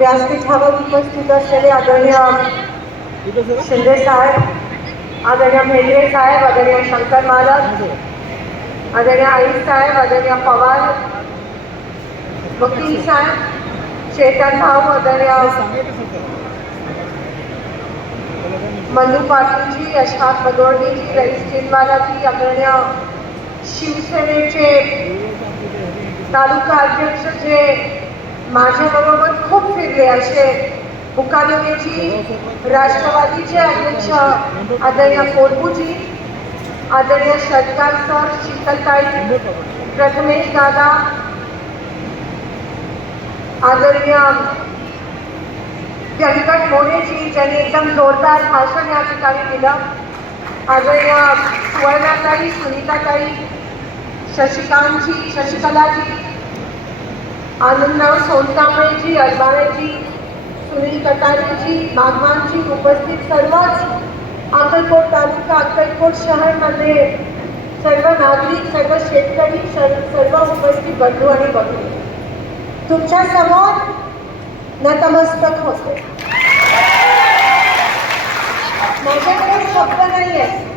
व्यासपीठावर उपस्थित असलेले आदरणीय शिंदे साहेब आदरणीय भेंडे साहेब आदरणीय शंकर महाराज आदरणीय आई साहेब आदरणीय पवार वकील साहेब चेतन भाऊ आदरणीय मल्लू पाटीलजी यशपाल बदोडीजी रईस चिनवालाजी आदरणीय शिवसेनेचे तालुका अध्यक्ष जे माझ्याबरोबर खूप फिरले असे. मुकादमेची राष्ट्रवादीचे अध्यक्ष आदरणीय कोल्बूजी आदरणीय शरदकार सर शीतलताई प्रथमेश दादा आदरणीय व्यंकट मोरेजी ज्यांनी एकदम जोरदार भाषण या ठिकाणी दिलं. आदरणीय सुवर्णाताई सुनीताताई शशिकांतजी शशिकलाजी आनंदराव सोनकांबळेजी अडबाळेजी सुनील कटारेजी बागवानजी उपस्थित सर्वच अक्कलकोट तालुका अक्कलकोट शहरमध्ये सर्व नागरिक सर्व शेतकरी सर्व सर्व उपस्थित बंधू आणि भगिनी तुमच्यासमोर नतमस्तक होते. माझ्याकडे शब्द नाही आहे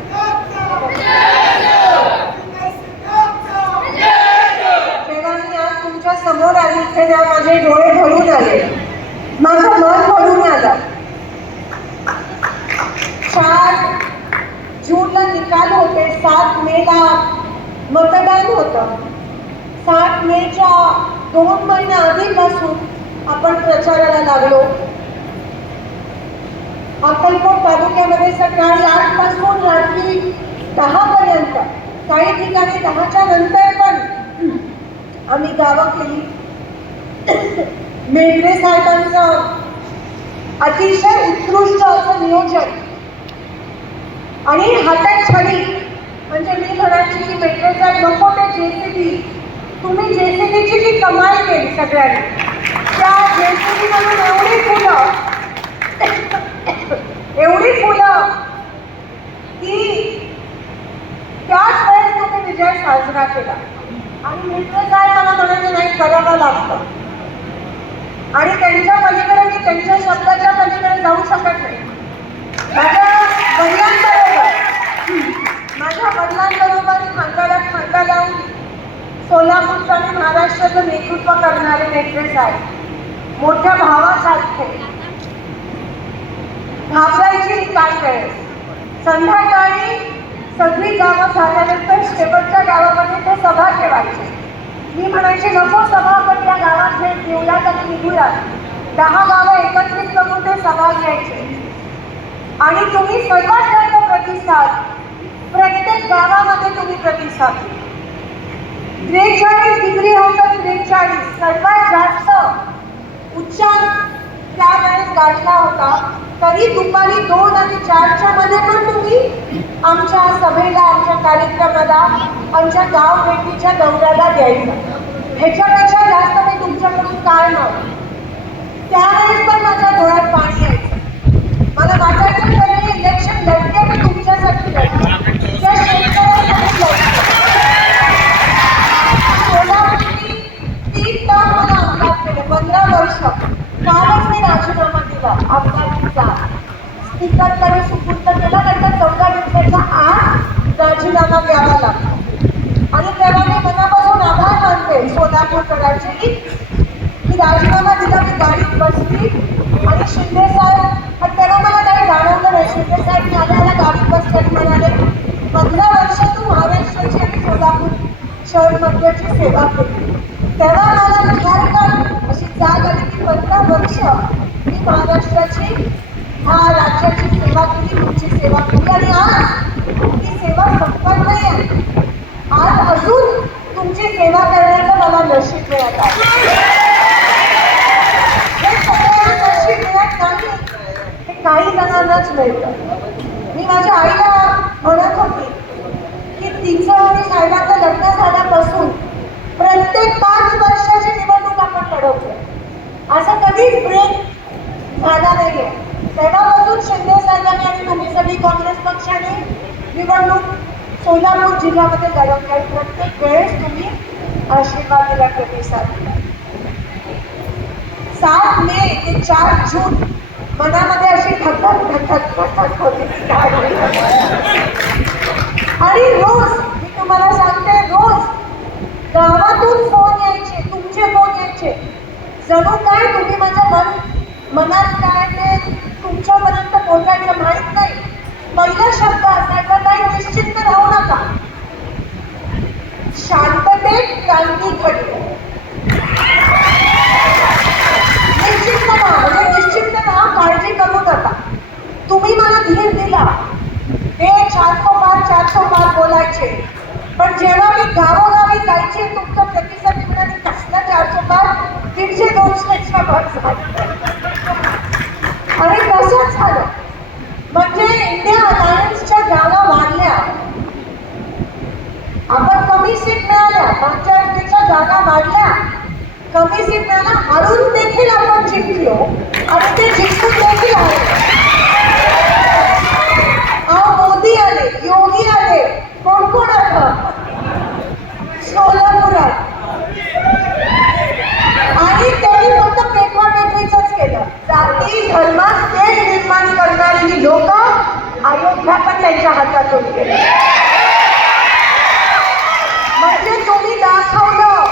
तेव्हा मी आज तुमच्या समोर आली तेव्हा माझे डोळे भरून आले. माझं मन भरून आलं. चार जूनला निकाल होते सात मेला मतदान होतं. सात मेच्या दोन महिन्या आधीपासून आपण प्रचाराला लागलो. अक्कलकोट तालुक्यामध्ये सकाळी आठपासून रात्री दहा पर्यंत काही ठिकाणी दहाच्या नंतर आम्ही गावं केली. मेढरे साहेबांचं अतिशय उत्कृष्ट असं नियोजन आणि हातात छडी म्हणजे मी म्हणायची की मेट्रो साहेब नको ते जेसीबी तुम्ही जेसीबीची जी कमाल केली सगळ्यांनी त्या जेसीबी म्हणून एवढी फुलं एवढी फुलं की त्याच वेळेस तुम्ही विजय साजरा केला. आणि मित्र काय मला म्हणायचं नाही करावं लागतं. आणि त्यांच्या पलीकडे मी त्यांच्या शब्दाच्या पलीकडे जाऊ शकत नाही. माझ्या वडिलांबरोबर माझ्या वडिलांबरोबर खांद्याला खांदा लावून सोलापूरचं आणि महाराष्ट्राचं नेतृत्व करणारे नेते आहे मोठ्या भावासारखे. घाबरायची काय वेळेस संध्याकाळी सगळी गावं झाल्यानंतर शेवटच्या गावामध्ये ते सभा ठेवायचे. मी म्हणायचे नको सभा पण या गावात भेट घेऊयात आणि निघूयात दहा गावं एकत्रित करून ते सभा घ्यायचे. आणि तुम्ही सर्वात जास्त प्रतिसाद प्रत्येक गावामध्ये तुम्ही प्रतिसाद त्रेचाळीस डिग्री होतं त्रेचाळीस सर्वात जास्त उच्चार त्यावेळेस गाठला होता. तरी दुपारी दोन आणि चारच्या मध्ये पण तुम्ही आमच्या सभेला आमच्या कार्यक्रमाला आमच्या गाव भेटीच्या दौऱ्याला द्यायचा ह्याच्यापेक्षा जास्त मी तुमच्याकडून काय नव्हतं त्यावेळेस पण माझ्या डोळ्यात पाणी यायचं. मला वाटायचं की इलेक्शन लढते मी तुमच्यासाठी लढते त्या शेतकऱ्यांना लढते सोलापूरनी तीन टर्म मला आमदार केले पंधरा वर्ष कालच मी राजीनामा दिला आमदारकीचा स्पीकरकडे सुपूर्त केला नंतर चौदा दिवसाच्या आत राजीनामा द्यावा लागतो आणि तेव्हा मी मनापासून आभार मानते सोलापूरकरांचे की मी राजीनामा दिला मी गाडीत बसली आणि शिंदे साहेब पण तेव्हा मला काही जाणवलं नाही. शिंदे साहेब मी आल्या गाडीत बसले म्हणाले पंधरा वर्ष तू महाराष्ट्राची आणि सोलापूर शहर मध्याची सेवा केली. तेव्हा मला विचार कर अशी जाग आली की पंधरा वर्ष मी महाराष्ट्राची हा राज्याची सेवा केली तुमची सेवा केली आणि आज ती सेवा संपत नाही आहे. आज अजून तुमची सेवा करण्याचं मला नशीब मिळत आहे. मिळत नाही हे काही जणांनाच मिळतं. मी माझ्या आईला म्हणत होती की तिचं आणि साहेबाचं लग्न झाल्यापासून प्रत्येक पाच वर्षाची निवडणूक आपण लढवतोय असं कधीच ब्रेक झाला नाहीये तेव्हापासून शिंदे साहेबांनी आणि तुम्ही सगळी काँग्रेस पक्षाने निवडणूक सोलापूर जिल्ह्यामध्ये लढवली आणि प्रत्येक वेळेस तुम्ही आशीर्वाद दिला प्रतिसाद दिला सात मे ते चार जून मनामध्ये अशी धकधक धकधक धकधक होती की काय आणि रोज मी तुम्हाला सांगते रोज गावातून फोन यायचे तुमचे फोन यायचे. जणू काय तुम्ही माझ्या मन मनात काय ते तुमच्यापर्यंत पोहोचायचं माहीत नाही. पहिला शब्द असायचा काही निश्चिंत राहू नका. शांततेत क्रांती घडली निश्चिंत ना म्हणजे निश्चिंत ना काळजी करू नका. तुम्ही मला धीर दिला. ते चारशो पार चारशो पार बोलायचे. पण जेव्हा मी गावोगावी जायचे तुमचा प्रतिसाद मिळाली कसला चारशो पार दीडशे दोनशेच्या पार झालं. आणि तसंच झालं. म्हणजे इंडिया अलायन्सच्या जागा वाढल्या. आपण कमी सीट मिळालं मागच्या व्यक्तीच्या जागा वाढल्या. कमी सीट मिळालं हारून देखील आपण जिंकलो. आणि ते जिंकून देखील आले. अहो मोदी आले योगी आले. कोण कोण आलं सोलापुरात. आणि त्यांनी फक्त पेटवा पेटवीच केलं. जाती धर्मात तेच निर्माण करणारी लोक अयोध्या पण त्यांच्या हातातून गेले म्हणजे तुम्ही दाखवलं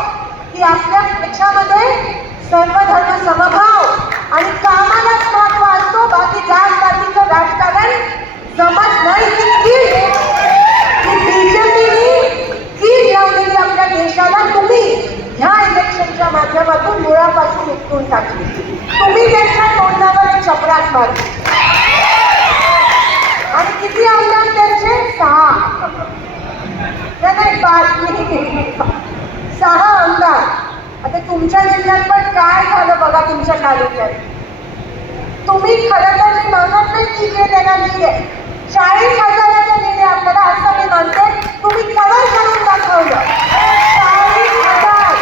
की आपल्या पक्षामध्ये सर्वधर्म समभाव आणि कामालाच महत्त्व असतो. बाकी जात जातीचं राजकारण जमत नाही की बीजेपीने लावलेली आपल्या देशाला तुम्ही ह्या इलेक्शनच्या माध्यमातून मुळापासून उपटून टाकली. तुम्ही त्यांच्या तोंडावर एक मारली. आणि किती आमदार त्यांचे? सहा. नाही, पाच बातमी सहा आमदार आता तुमच्या जिल्ह्यात पण काय झालं बघा तुमच्या तालुक्यात? तुम्ही खरं तर मी मागत नाही की त्यांना लीड आहे चाळीस हजाराचा लीड आपल्याला असं मी मानते. तुम्ही कवर करून दाखवलं. चाळीस हजार.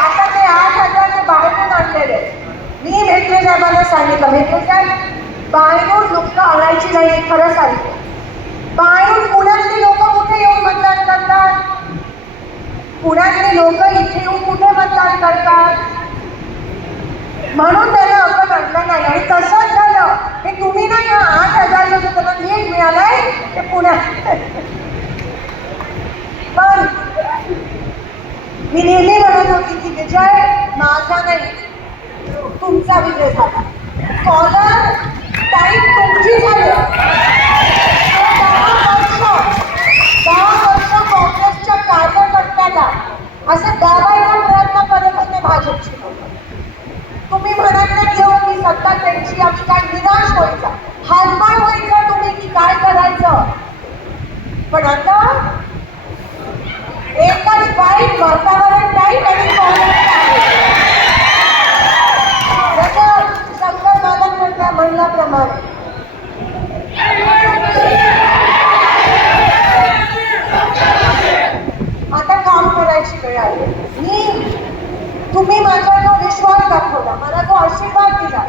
आता ते आठ हजार ते बाहेरून आणलेले. मी भेटले साहेबांना सांगितलं भेटले साहेब बाहेरून लोक आणायची नाही खरं सांगते. बाहेरून पुण्यातली लोक कुठे येऊन मतदान करतात पुण्यातले लोक इथे येऊन कुठे मतदान करतात? म्हणून त्याला आपण आणलं नाही. आणि तसंच झालं. हे तुम्ही नाही आठ हजार लोक त्यांना नीट मिळालाय ते पुण्यात. पण मी नेहमी म्हणत होती की विजय माझा नाही. तुमचा विजय झाला. कॉलर टाईम तुमची झाली दहा वर्ष दहा वर्ष काँग्रेसच्या कार्यकर्त्याला असं दाबायचा प्रयत्न करत होते भाजपची लोक तुम्ही म्हणायचं घेऊन मी सत्ता त्यांची आम्ही काय निराश व्हायचा हातपाय व्हायचा तुम्ही की काय करायचं पण आता एकच वाईट वातावरण टाईट आणि काँग्रेसचं आहे. जसं शंकर मालक म्हणता म्हणल्याप्रमाणे आता काम करायची वेळ आली मी तुम्ही माझा जो विश्वास दाखवला मला जो आशीर्वाद दिला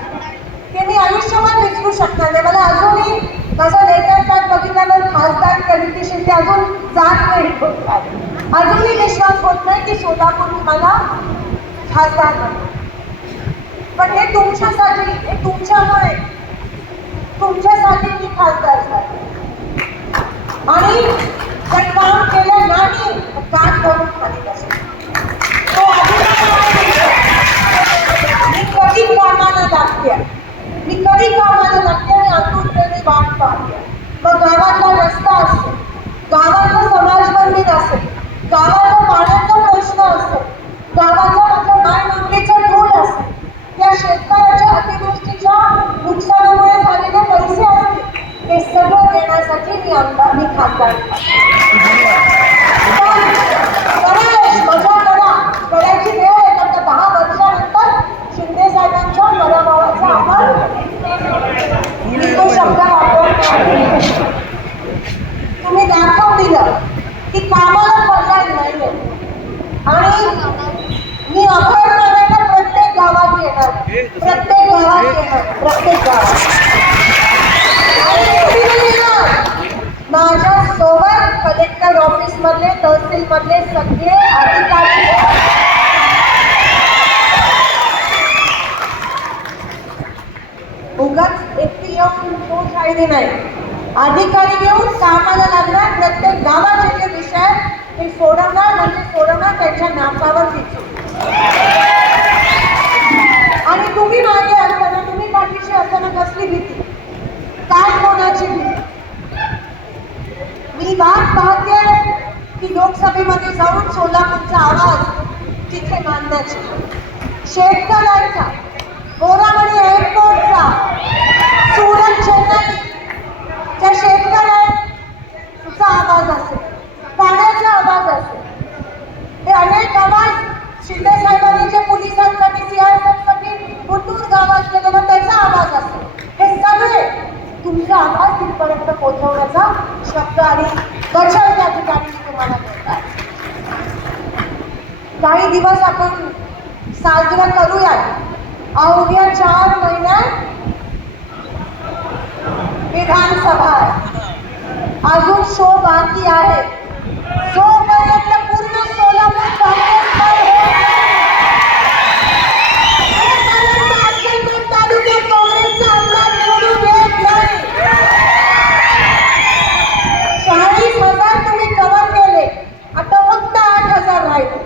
ते मी आयुष्यभर विसरू शकणार नाही मला अजूनही माझा लेटर पॅड बघितल्यावर खासदार कविते शिंदे अजून जात नाही होत आहे. अजूनही विश्वास होत नाही मला खासदार बनवलं पण हे तुमच्यासाठी हे तुमच्यामुळे तुमच्यासाठी मी खासदार झाले आणि जर काम केलं नाही तर कान धरून खाली बसेल. तो अधिकार आहे. मी कधी कामाला लागते मी कधी कामाला लागते आणि आतुरतेने वाट पाहते मग गावातला रस्ता असेल गावातलं समाज मंदिर असेल गावाचा पाण्याचा प्रश्न असेल गावाचा माझ्या माय नोकरीचा ढोल असेल त्या शेतकऱ्याच्या अतिवृष्टीच्या नुकसानामुळे झालेले पैसे असतील हे सगळं देण्यासाठी मी आमदार मी खासदार पण गणेश, मजा करा करायची वेळ आहे कारण का दहा वर्षानंतर शिंदे साहेबांच्या पराभवाचा आपण मी तो शब्द वापरतो तुम्ही दाखवून दिलं की कामाला पर्याय नाही आणि मी अभय मानायला प्रत्येक गावात येणार प्रत्येक गावात येणार प्रत्येक गावात आणि एकटी नाही येणार. माझ्या सोबत कलेक्टर ऑफिस मधले तहसील मधले सगळे अधिकारी फायदे नाही. अधिकारी घेऊन कामाला लागणार प्रत्येक गावाचे जे विषय आहेत, ते सोडवणार म्हणजे सोडवणार त्यांच्या नापावर दिसू आणि तुम्ही मागे असताना तुम्ही पाठीशी असताना कसली भीती? काय कोणाची भीती? मी वाट पाहते की लोकसभेमध्ये जाऊन सोलापूरचा आवाज तिथे मांडण्याची शेतकऱ्यांचा गोरामणी एअरपोर्टचा सुरत चेन्नई त्या शेतकऱ्यांचा आवाज असेल पाण्याचा आवाज असेल हे अनेक आवाज शिंदे साहेबांनी जे पोलिसांसाठी सीआयएसएफसाठी कुठून गावात केलेला त्याचा आवाज असेल. हे सगळे तुमचा आवाज तिथपर्यंत पोहोचवण्याचा शब्द आणि वचन त्या ठिकाणी तुम्हाला मिळतात. काही दिवस आपण साजरा करूयात. अवघ्या चार महिन्यात विधानसभा आहे. अजून शो बाकी आहे जोपर्यंत पूर्ण सोलापूर काँग्रेसवर होत नाही, तोपर्यंत अक्कलकोट तालुक्यात काँग्रेसचा आमदार निवडून येत नाही. चाळीस हजार तुम्ही कव्हर केले आता फक्त आठ हजार राहिले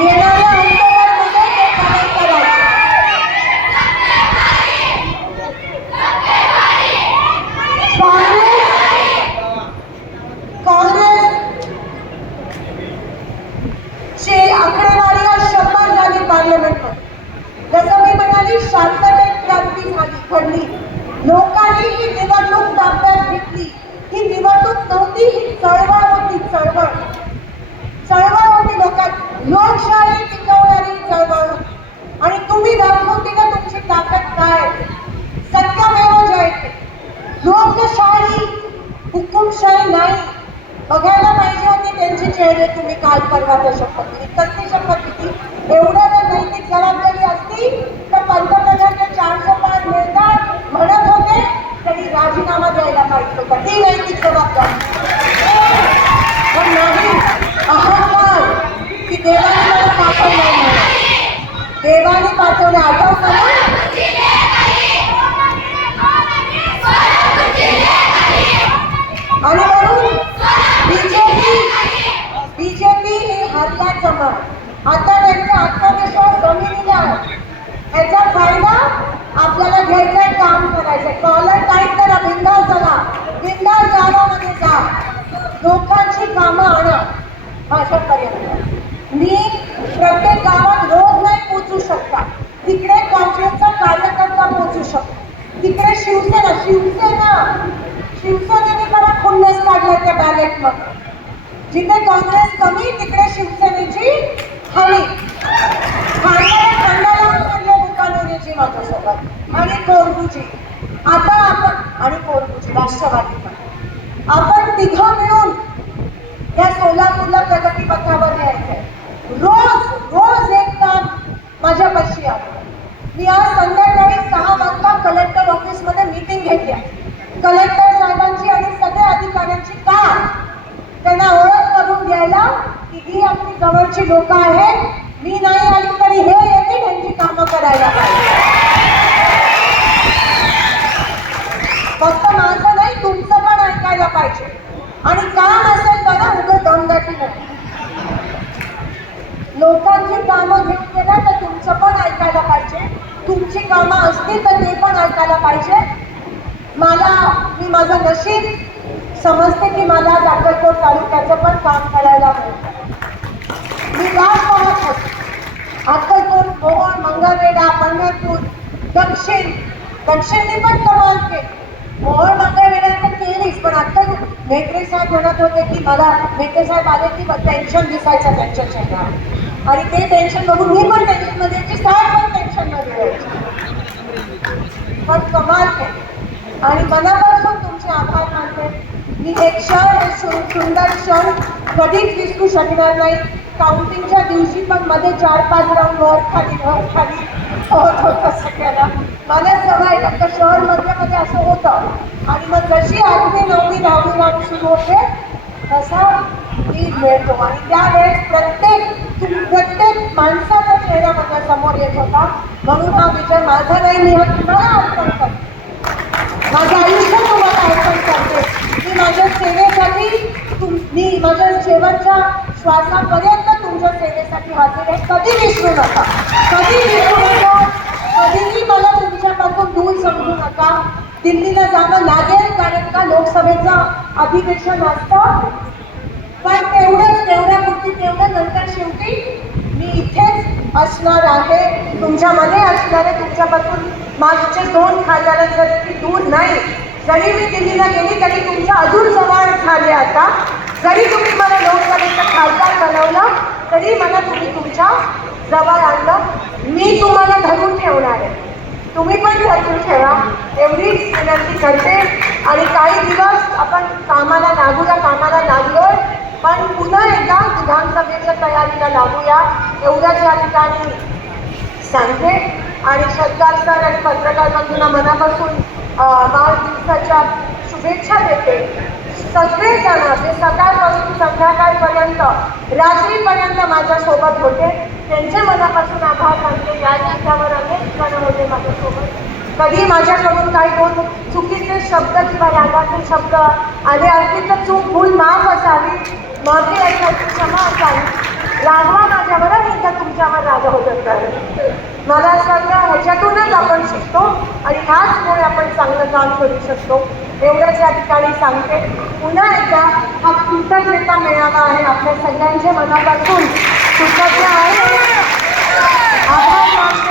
येणाऱ्या ऑक्टोबरमध्ये ते कव्हर करायचे काँग्रेस काँग्रेस ची आकडेवारी आज शंभर झाली पार्लमेंटमध्ये जसं मी म्हणाली शांततेत क्रांती झाली घडली लोकांनी ही निवडणूक ताब्यात घेतली ही निवडणूक नव्हती ही चळवळ होती चळवळ चळवळ होती लोकांत लोकशाही टिकवणारी चळवळ होती आणि तुम्ही दाखवती का तुमची ताकद काय आहे सत्यामेव जयते लोकशाही हुकुमशाही नाही. बघायला पाहिजे होते त्यांचे चेहरे तुम्ही काल परवा त्या शपथ कसली शपथ किती एवढं जर नैतिक जबाबदारी असती तर पंतप्रधानचे चारशे पाच मिळतात म्हणत होते तरी राजीनामा द्यायला पाहिजे होता. ती नैतिक जबाबदारी. पण नाही अहंकार की देवाने मला पाठवलं देवाने पाठवलं आठवतं ना आणि म्हणून बीजेपी बीजेपी ही हल्ला जमात आता त्यांचा आत्मविश्वास जमिनीला आहे याचा फायदा आपल्याला घ्यायचा काम करायचंय कॉलर टाईट करा बिंदास चला बिंदास गावामध्ये जा प्रत्येकाची कामं आणा भाषेपर्यंत मी प्रत्येक गावात रोज नाही पोचू शकता. तिकडे काँग्रेसचा कार्यकर्ता पोचू शकतो. तिकडे शिवसेना शिवसेना. शिवसेनेने मला खुन्नस काढलं त्या बॅलेटमध्ये जिथे काँग्रेस कमी तिकडे शिवसेनेची हमी. दुकानोरीची माझ्यासोबत. आणि कोरगुजी. आता आपण आणि कोरगुजी राष्ट्रवादी आपण तिघं मिळून या सोलापूरला प्रगतीपथावर यायचंय रोज रोज एक काम माझ्यापाशी आलं मी आज संध्याकाळी सहा वाजता कलेक्टर ऑफिसमध्ये मीटिंग घेतली कलेक्टर साहेबांची आणि सगळ्या अधिकाऱ्यांची का त्यांना ओळख करून द्यायला की ही आपली जवळची लोक आहेत. मी नाही आली तरी हे येतील त्यांची कामं करायला पाहिजे फक्त माझं नाही तुमचं पण ऐकायला पाहिजे आणि काम असेल तर ना उगं दमदाटी नाही लोकांची कामं घेऊन गेला तर तुमचं पण ऐकायला पाहिजे तुमची कामं असतील तर ते पण ऐकायला पाहिजे. मला मी माझं नशीब समजते की मला जागरकोट तालुक्याचं पण काम करायला मिळतं मी वाट पाहत होते. अक्कलकोट भोवण मंगळवेढा पंढरपूर दक्षिण. दक्षिणने पण कमाल केली. भोवण मंगळवेढा तर केलीच पण अक्कल मेत्रे साहेब म्हणत होते की मला मेत्रे साहेब आले की टेन्शन दिसायचं त्यांच्या चेहऱ्यावर आणि ते टेन्शन बघून मी पण टेन्शनमध्ये यायची साहेब पण टेन्शनमध्ये यायची. पण कमाल आहे. आणि मनापासून तुमचे आभार मानते. मी एक क्षण सु- सुंदर क्षण कधीच विसरू शकणार नाही. काउंटिंगच्या दिवशी पण मध्ये चार पाच राऊंड वर खाली वर खाली होत होतं सगळ्याला मला सवय फक्त शहर मधल्या मध्ये असं होतं. आणि मग जशी आठवी नववी दहावी राऊंड सुरू होते तसा लीड मिळतो आणि त्यावेळेस प्रत्येक प्रत्येक माणसाचा चेहरा माझ्यासमोर येत होता. म्हणून हा विजय माझा नाही मी हा तुम्हाला अर्पण करतो माझं आयुष्य तुम्हाला अर्पण करते. मी माझ्या सेवेसाठी तुम मी माझ्या शेवटच्या श्वासापर्यंत तुमच्या सेवेसाठी हजर आहे कधी विसरू नका. कधी विसरू नका. कधीही मला तुमच्यापासून दूर समजू नका. दिल्लीला जावं लागेल कारण का लोकसभेचं अधिवेशन असतं. पण तेवढंच तेवढ्यापुरती तेवढं नंतर शेवटी मी इथेच असणार आहे. तुमच्यामध्ये असणार आहे. तुमच्यापासून मागचे दोन खासदार जरी दूर नाही जरी मी दिल्लीला गेली तरी तुमच्या अजून जवळ झाले आता. जरी तुम्ही मला लोकसभेचं खासदार बनवलं तरी मला तुम्ही तुमच्या जवळ आणलं. मी तुम्हाला धरून ठेवणार आहे. तुम्ही पण धरून ठेवा. एवढीच विनंती करते. आणि काही दिवस आपण कामाला लागूया कामाला लागलोय पण पुन्हा एकदा विधानसभेच्या तयारीला लागूया. एवढ्याच या ठिकाणी सांगते. आणि सरकार सर आणि पत्रकार बंधूंना मनापासून अं, वाढदिवसाच्या शुभेच्छा देते. सगळेजण ते सकाळपासून संध्याकाळपर्यंत रात्रीपर्यंत माझ्यासोबत होते. त्यांचे मनापासून आभार मानते. या जागेवर अनेक जण होते माझ्यासोबत कधी माझ्याकडून काही दोन चुकीचे शब्द किंवा रागाचे शब्द आले असतील तर चूक भूल माफ असावी. माफी ऐकायची क्षमा असावी. रागवा माझ्यावर एकदा तुमच्यावर राग होत असतात मला असं वाटतं ह्याच्यातूनच आपण शिकतो आणि ह्याचमुळे आपण चांगलं काम करू शकतो. एवढंच या ठिकाणी सांगते. पुन्हा एकदा हा कृतज्ञता मिळाला आहे आपल्या सगळ्यांच्या मनापासून. कृतज्ञ आहे. आभार मानते.